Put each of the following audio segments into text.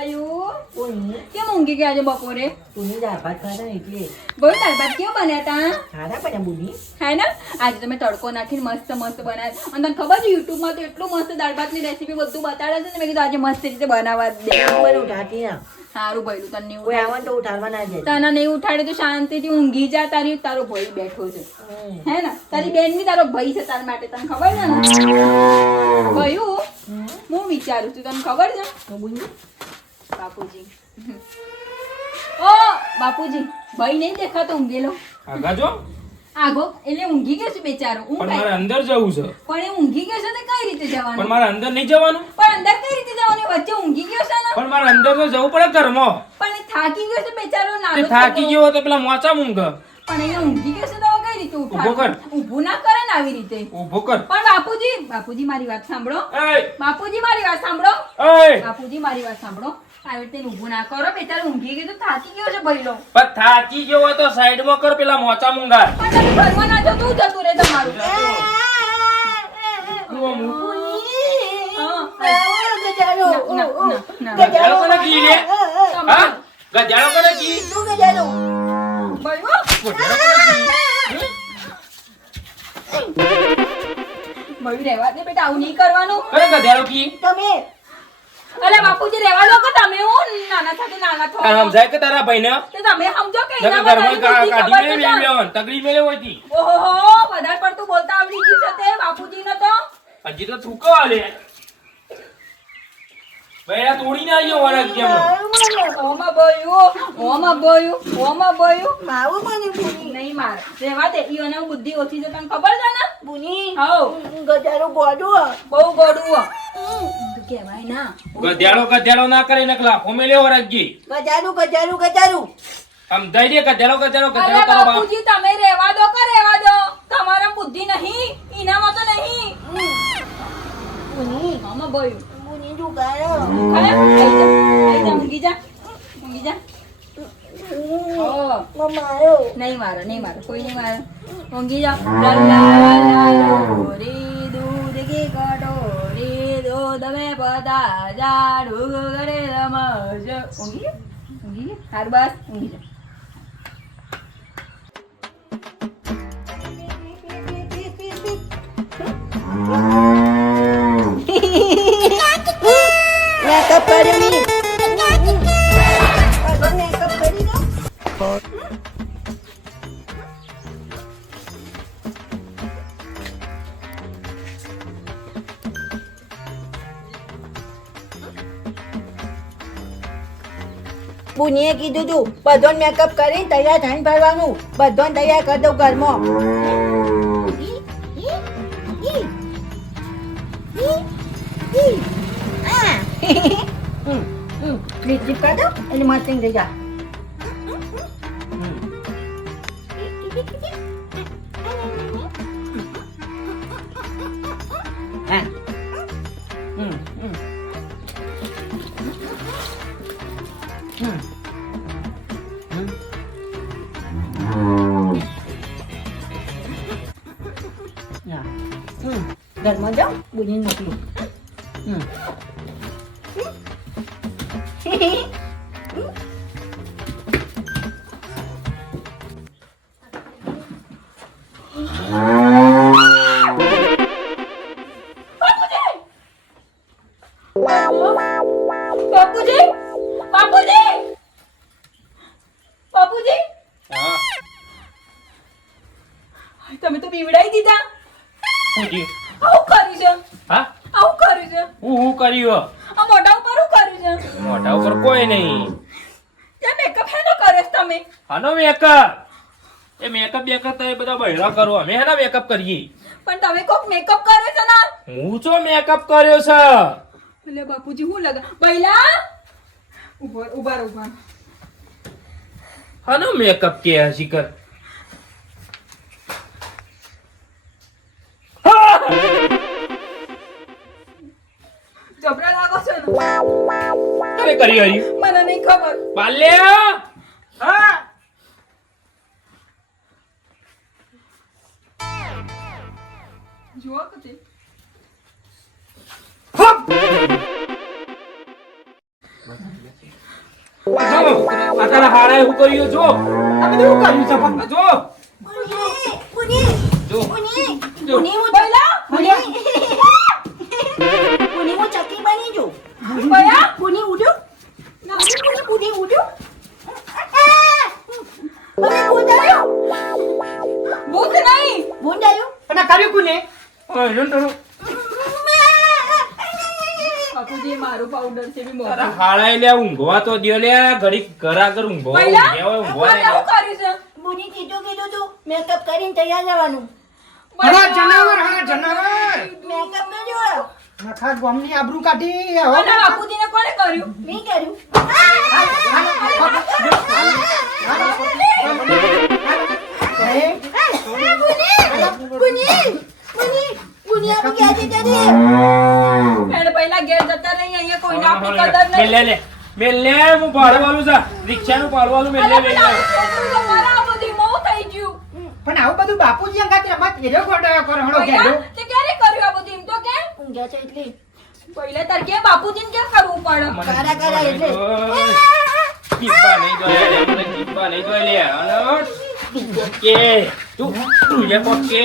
ભયું કોની કેમ ઊંઘી ગયા આજે બપોરે? તુની દાળ ભાત ખાધા ને એટલે ભયું દાળ ભાત કેવો બન્યા તા? ખાધા પણ બુની હે ને આજે તમે તડકો નાખીને મસ્ત મસ્ત બનાવ્યા અને તને ખબર છે યુટ્યુબમાં તો એટલું મસ્ત દાળ ભાતની રેસીપી બધું બતાડે છે ને મેં કીધું આજે મસ્ત રીતે બનાવવા જ દે. મને ઉઠાતી ના સારું ભયલું તને નહીં કોઈ ઉઠાડે. આવે તો ઉઠાડવા ના જાય તને નહીં ઉઠાડે તો શાંતિથી ઊંઘી જા. તારો ભાઈ બેઠો છે હે ને તારી બેન બી તારો ભાઈ છે તારા માટે તને ખબર છે ને ભયું હું વિચારું છું તને ખબર છે તો બુની બાપુજી ઓ બાપુજી ભાઈ નહીં દેખાતો ઊંઘેલો આગા જો આગો એટલે ઊંઘી ગયો છે બેચારો પણ મારે અંદર જવું છે પણ એ ઊંઘી ગયો છે તો કઈ રીતે પણ જવાનું? મારે અંદર નહીં જવાનું પણ અંદર કઈ રીતે જવાનું? વચ્ચે ઊંઘી ગયો છે ને પણ મારે અંદર તો જવું પડે ઘરમાં પણ એ થાકી ગયો છે બેચારો તે નાનો થાકી છોકરો. ગયો હોય તો પેલા મોચા મૂંઘ પણ એ ઊંઘી ગયો છે તો હવે કઈ રીતે ઊભો કર. ઉઠાડે? ઊભું ના કરે ને આવી રીતે. ઊભો કર પણ બાપુજી મારી વાત સાંભળો. એય બાપુજી મારી વાત સાંભળો. એય બાપુજી મારી વાત સાંભળો. આવી રીતે ઊભું ના કરો બેચારો ઊંઘી ગયો તો થાકી ગયો છે ભઈલો. પણ થાકી ગયો હોય તો સાઈડમાં કર પેલા મોચા મૂંઘા પણ તમે ઘરમાં ના જાઓ તો જતું રહે તમારું. હા. ગજાળો કોને કી લે હા ગજાળો કોને કી ભઈલો, ભઈ રહેવા દે બેટા આવું નહીં કરવાનું. અરે ગજાળો કી તમે અરે બાપુજી રહેવા દો કે તમે હું નાના સાથે નાના થો. તારે સમજાય કે તારા ભાઈને તો તમે સમજો કે નકર એનામાં ઘરમાં તારી બુદ્ધિ ખબર કાઢી તો મેં છે. લેવાનું તગડી મેલે હોય તી ઓહો વધારે પડતું બોલતા આવડી ગયું છે તે બાપુજીને તો. હજી તો થૂકો આલે ભાઈ તોડીને આવ્યો વરસ કેમ ઓમાં બોયું માવું મને બુની નહીં મારે રહેવા દે ઈઓને બુદ્ધિ ઓછી છે તને ખબર છે ને? બુની હઉ ગજારો ગોડું બહુ ગોડું હો. તું કહેવાય ના ગધેડો ના કરે નકલા ફોમે લેવો રાખજી ગજારું આમ દઈ દે ગધેડો અરે તારો બાપ બાપુજી તમે રહેવા દો કે રહેવા દો તમારા બુદ્ધિ નહીં ઈનામાં તો નહીં. બુની ઓમાં બોયું બુની તું ગાયો ખરે આઈ જા ઊંઘી જા હો મારો નહીં મારો કોઈ નહીં મારો ઊંઘી જાઓ. લલ્લા રી દૂધ કી કટોરી દૂધ મેં પતા જાડું કરે રમજ. ઊંઘી ગયા હાર બસ ઊંઘી જાઓ. મેકઅપ કર્યું ની મેકઅપ કરી દો બુનીએ કીધું તું બધો મેકઅપ કરીને તૈયાર થઈને ફરવાનું બધો તૈયાર કરી દઉં ઘરમાં લિપસ્ટિક કરી દઉં એટલે મસ્ત થઈ જા હા ઘરમાં જાઓ બુની મોકલું બાપુજી હા તમે તો બીવડાઈ દીધા. હું જી આવું કર્યું છે હા આવું કર્યું છે હું કર્યું આ મોઢા ઉપર શું કર્યું છે? મોઢા ઉપર કોઈ નહીં ત્યાં મેકઅપ હેનો કર્યો છે તમે? આનો મેકઅપ એ મેકઅપ તો એ બધા બહેરા કરો અમે હેના મેકઅપ કરીએ પણ તમે કોક મેકઅપ કર્યો છે ને? હું છો મેકઅપ કર્યો છે એટલે બાપુજી હું લગા બૈલા ઉભા આનો મેકઅપ કે શિકર જબરા લાગો છો ને. તમે કરી હરી મને નહીં ખબર. બાલ્યા હા જુઓ કે તે. હપ તારા હાડાએ શું કર્યું જો આ બધું કર્યું છે પણ જો પુની જો પુની જો પુની હું ભૈલા પુની હું ચકી બની છું ભૈયા પુની ઉડ્યું ના પુની પુની ઉડ્યું મને બુંદાયું ભૂત નહીં બુંદાયું અને કર્યું કોને ઓય નંદરો બાપુજી મારું પાવડર છે બી તારા મોટું હાડાએ લે ઊંઘવા તો દ્યો લે ઘડી ઘરાગર ઊંઘવા ભૈલા ઊંઘવા આમાં કેવું કર્યું છે પુની કીધું તું મેકઅપ કરીને તૈયાર જવાનું હા જનાવર મેકઅપ કર્યો નખા ગોમની આબરૂ કાઢી અને બાપુજીને કોણે કર્યું નહીં કર્યું એને પહેલા ઘેર જતા રહી અહીંયા કોઈને આપણી કદર નહીં મેલે લે મેલે હું ભાડવાલું છે રિક્ષાનું ભાડવાલું મેલે અલા, પણ આવું છોકરું તો મારા આ બધી મોં થઈ ગયું પણ આવું બધું બાપુજી અંગાત રમત એરો ગોડાયો કરો હણો ભૈયા, ગેડો તે ક્યારે કર્યું આ બધું એમ તો કે ઊંઘ્યા છે એટલે પહેલા તાર કે બાપુજીને કેમ કરવું પડે કારા કારા એટલે. જીબ્બા નહીં જોયા લે મને જીબ્બા નહીં જોયા લે અલટ કે તું તું જે પોકે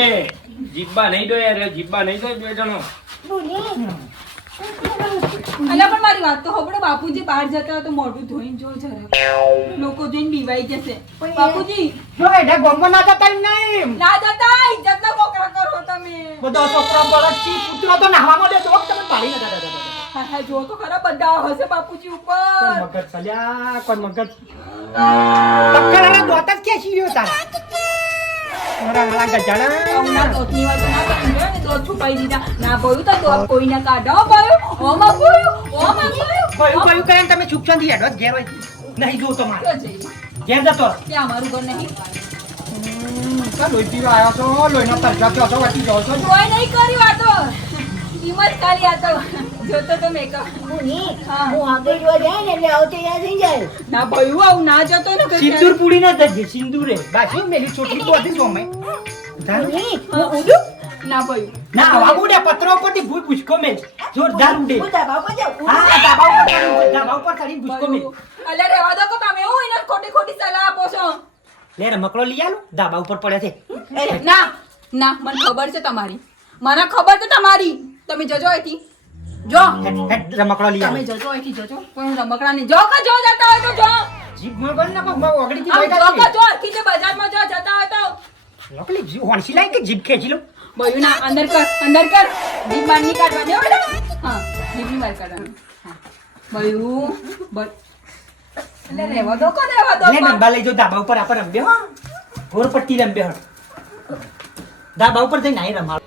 જીબ્બા નહીં જોયા રે જીબ્બા નહીં જોયા બે જણો પુની અલા પણ મારી વાત તો હોબળો બાપુજી બહાર જતા હોય તો મોઢું ધોઈને જો જરા લોકો જોઈને બીવાઈ જશે બાપુજી જો એડા ગોમમાં ના જતા એમ નહીં ના જતા ઇજ્જતના કોકરા કરો તમે બધો છોકરો બળદથી પુત્ર તો નાહવામાં દે તો તમે પાડી ન દાદા હા હા જો તો ખરા બધા હશે બાપુજી ઉપર કોઈ મગજ ચલ્યા કોઈ મગજ પકડાના દોત જ ખેંચી ગયો તારા મારા હાલા ગજાડા ના દોતની વાત ના કરી ને દોત છુપાઈ દીધા ના બોયું તો દોત કોઈને કાઢો બોયું ઓમાં બોયું કયું કયું કરીને તમે છુપછાથી હેડો જ ઘેર હોય નહીં જો તમારે ઘેર જતો રહો. ત્યાં અમારું ઘર નહીં ચાલ લોહી પીવા આવ્યો છો લોહીનો તરજા પીવો છો વટી જાઓ છો કોઈ નહીં કર્યું આ તો કિંમત ખાલી આ તો જોતો તો મેકઅપ પુની હા. હું આગળ જોવા જાય ને એટલે આવું તૈયાર થઈ જાય ના ભયું આવું ના જતો ને કઈ સિંદૂર પૂરી ના જજે સિંદૂરે બાકી મેલી છોટલી બોધી જો મેં પુની હું ઉડું ના ભયું ના આવા બુડે પત્રો ઉપરથી ભૂઈ પૂછકો મેં જોરદાર ઉડે હું ધાબા પર જાઉં હા ધાબા ઉપર ચડીને પૂછકો મેં અલ્યા રહેવા દો કે તમે હું એને ખોટી ખોટી સલાહ આપો છો લે રમકડો લઈ આલો ધાબા ઉપર પડે છે ના ના મને ખબર છે તમારી મને ખબર છે તમારી તમે જજો અહીંથી જો હેડ રમકડો લઈ તમે આલો જજો અહીંથી જજો કોઈ રમકડા નહીં જો કે જો જતા હોય તો જો જીભ મોર ગણ ના કો ઓગડી આમ થી જો કે લઈ જો અહીંથી જે બજારમાં જો જતા હોય તો લોકલી જીભ હોણસી લાઈ કે જીભ ખેંચી લો ભયું ના અંદર કર જીભ બહાર નહીં કાઢવાની હો બેટા હા જીભની બહાર કાઢવાની હા ભયું એટલે રહેવા દો લે પણ. ડંબા લઈ જો ધાબા ઉપર આપણે રમ્યો ઘોર પટ્ટી રમ્યો ધાબા ઉપર જઈને નાઈ રમાડ